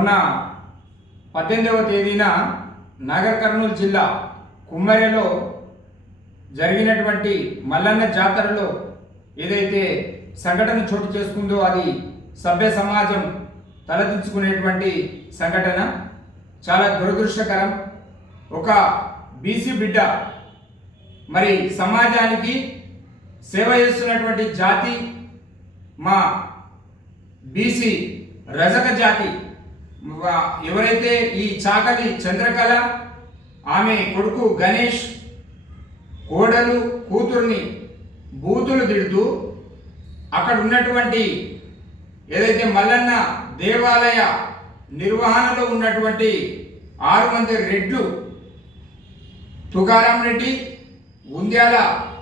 మొన్న 18వ తేదీన నాగర్ కర్నూలు జిల్లా కుమ్మరిలో జరిగినటువంటి మల్లన్న జాతరలో ఏదైతే సంఘటన చోటు చేసుకుందో అది సభ్య సమాజం తలదించుకునేటువంటి సంఘటన చాలా దురదృష్టకరం. ఒక బీసీ బిడ్డ మరి సమాజానికి సేవ చేస్తున్నటువంటి జాతి మా బీసీ రజక జాతి. ఎవరైతే ఈ చాకలి చంద్రకళ ఆమె కొడుకు గణేష్ కోడలు కూతుర్ని బూతులు తిడుతూ అక్కడ ఉన్నటువంటి ఏదైతే మల్లన్న దేవాలయ నిర్వహణలో ఉన్నటువంటి 6 మంది రెడ్లు తుకారాం రెడ్డి, ఉంద్యాల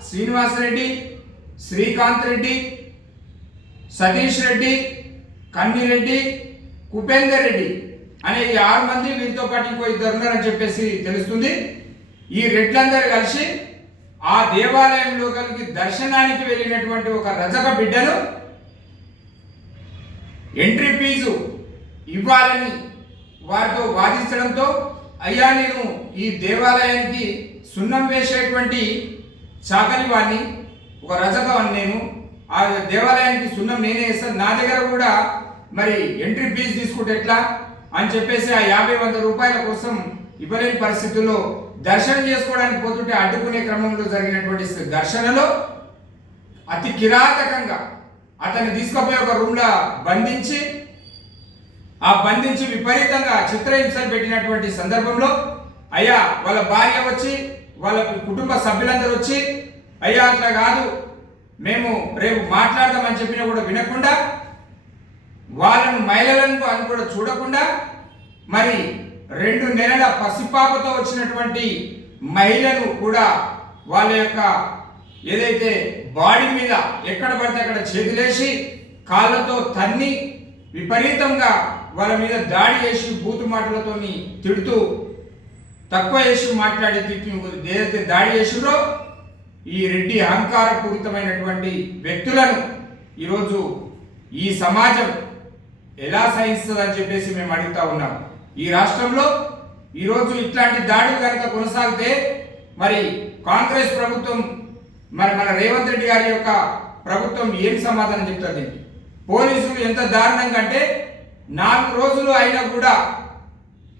శ్రీనివాసరెడ్డి, శ్రీకాంత్ రెడ్డి, సతీష్ రెడ్డి, కన్నిరెడ్డి, కుపేందర్ రెడ్డి అనే ఈ 6 మంది, వీరితో పాటు ఇంకో 2 ఉన్నారని చెప్పేసి తెలుస్తుంది. ఈ రెడ్లందరూ కలిసి ఆ దేవాలయంలో కలిగి దర్శనానికి వెళ్ళినటువంటి ఒక రజక బిడ్డను ఎంట్రీ ఫీజు ఇవ్వాలని వారితో వాదించడంతో, అయ్యా నేను ఈ దేవాలయానికి సున్నం వేసేటువంటి చాకలి వాడిని, ఒక రజకవాడిని, నేను ఆ దేవాలయానికి సున్నం నేనే వేస్తాను, నా దగ్గర కూడా మరి ఎంట్రీ ఫీజు తీసుకుంటే ఎట్లా అని చెప్పేసి ఆ 50-100 రూపాయల కోసం ఇవ్వలేని పరిస్థితుల్లో దర్శనం చేసుకోవడానికి పోతుంటే అడ్డుకునే క్రమంలో జరిగినటువంటి ఘర్షణలో అతి కిరాతకంగా అతన్ని తీసుకుపోయి ఒక రూమ్లో బంధించి విపరీతంగా చిత్రహింసలు పెట్టినటువంటి సందర్భంలో అయ్యా వాళ్ళ భార్య వచ్చి, వాళ్ళ కుటుంబ సభ్యులందరూ వచ్చి, అయ్యా అట్లా కాదు, మేము రేపు మాట్లాడదామని చెప్పినా కూడా వినకుండా, వాళ్ళను మహిళలను అని కూడా చూడకుండా, మరి 2 నెలల పసిపాపతో వచ్చినటువంటి మహిళను కూడా వాళ్ళ యొక్క ఏదైతే బాడీ మీద ఎక్కడ పడితే అక్కడ చేతులేసి కాళ్ళతో తన్ని విపరీతంగా వాళ్ళ మీద దాడి చేసి బూతు మాటలతో తిడుతూ తక్కువ చేసి మాట్లాడి తిట్టి ఏదైతే దాడి చేసిందో ఈ రెడ్డి అహంకారపూరితమైనటువంటి వ్యక్తులను ఈరోజు ఈ సమాజం ఎలా సహిస్తుందని చెప్పేసి మేము అడుగుతా ఉన్నాం. ఈ రాష్ట్రంలో ఈరోజు ఇట్లాంటి దాడులు కనుక కొనసాగితే మరి కాంగ్రెస్ ప్రభుత్వం, మరి మన రేవంత్ రెడ్డి గారి యొక్క ప్రభుత్వం ఏం సమాధానం చెప్తుంది? పోలీసులు ఎంత దారుణంగా అంటే 4 రోజులు అయినా కూడా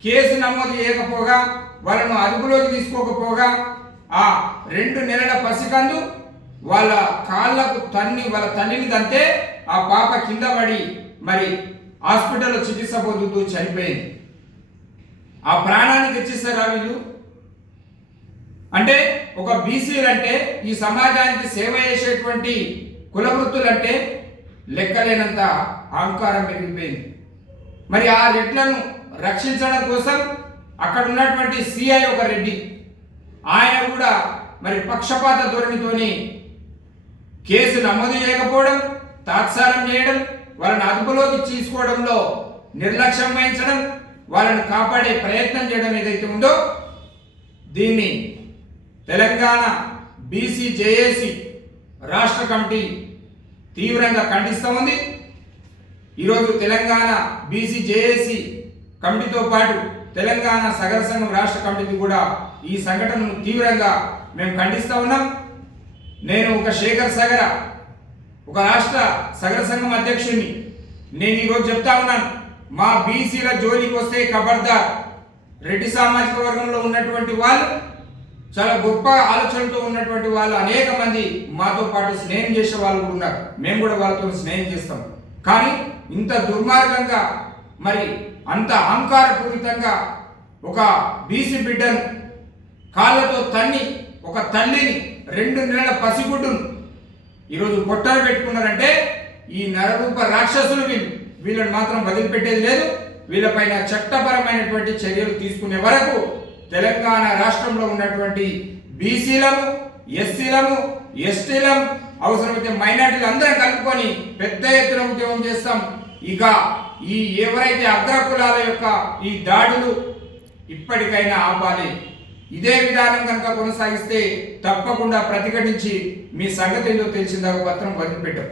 కేసు నమోదు చేయకపోగా, వాళ్ళను అదుపులోకి తీసుకోకపోగా, ఆ 2 నెలల పసికందు వాళ్ళ కాళ్ళకు తన్ని వాళ్ళ తల్లిని తంతే ఆ పాప కింద పడి మరి హాస్పిటల్లో చికిత్స పొందుతూ చనిపోయింది. ఆ ప్రాణాన్ని తెచ్చిస్తారా వీళ్ళు? అంటే ఒక బీసీలు అంటే, ఈ సమాజానికి సేవ చేసేటువంటి కులవృత్తులంటే లెక్కలేనంత అహంకారం పెరిగిపోయింది. మరి ఆ రెడ్లను రక్షించడం కోసం అక్కడ ఉన్నటువంటి సిఐ ఒక రెడ్డి, ఆయన కూడా మరి పక్షపాత ధోరణితోని కేసు నమోదు చేయకపోవడం, తాత్సారం చేయడం, వాళ్ళని అదుపులోకి తీసుకోవడంలో నిర్లక్ష్యం వహించడం, వాళ్ళని కాపాడే ప్రయత్నం చేయడం ఏదైతే ఉందో, దీన్ని తెలంగాణ బీసీ జేఏసీ రాష్ట్ర కమిటీ తీవ్రంగా ఖండిస్తూ ఉంది. ఈరోజు తెలంగాణ బీసీ జేఏసీ కమిటీతో పాటు తెలంగాణ సగర సంఘం రాష్ట్ర కమిటీ కూడా ఈ సంఘటనను తీవ్రంగా మేము ఖండిస్తూ ఉన్నాం. నేను ఒక శేఖర్ సగర, ఒక రాష్ట్ర సగర సంఘం అధ్యక్షుడిని, నేను ఈరోజు చెప్తా ఉన్నాను, మా బీసీల జోలికి వస్తే ఖబర్దార్. రెడ్డి సామాజిక వర్గంలో ఉన్నటువంటి వాళ్ళు, చాలా గొప్ప ఆలోచనలతో ఉన్నటువంటి వాళ్ళు అనేక మంది మాతో పాటు స్నేహం చేసే వాళ్ళు కూడా ఉన్నారు. మేము కూడా వాళ్ళతో స్నేహం చేస్తాం. కానీ ఇంత దుర్మార్గంగా, మరి అంత అహంకారపూరితంగా ఒక బీసీ బిడ్డను కాళ్ళతో తన్ని, ఒక తల్లిని, 2 నెలల పసిగుడ్డును ఈరోజు పొట్టలు పెట్టుకున్నారంటే ఈ నరరూప రాక్షసులు వీళ్ళని మాత్రం వదిలిపెట్టేది లేదు. వీళ్ళపైన చట్టపరమైనటువంటి చర్యలు తీసుకునే వరకు తెలంగాణ రాష్ట్రంలో ఉన్నటువంటి బీసీలము, ఎస్సీలము, ఎస్టీలము, అవసరమైతే మైనార్టీలు అందరం కలుపుకొని పెద్ద ఎత్తున ఉద్యమం చేస్తాం. ఇక ఈ ఎవరైతే అగ్రకులాల యొక్క ఈ దాడులు ఇప్పటికైనా ఆపాలి. ఇదే విధానం కనుక కొనసాగిస్తే తప్పకుండా ప్రతిఘటించి మీ సంగతి ఏందో తెలిసిందాక పత్రం వదిలిపెట్టాం.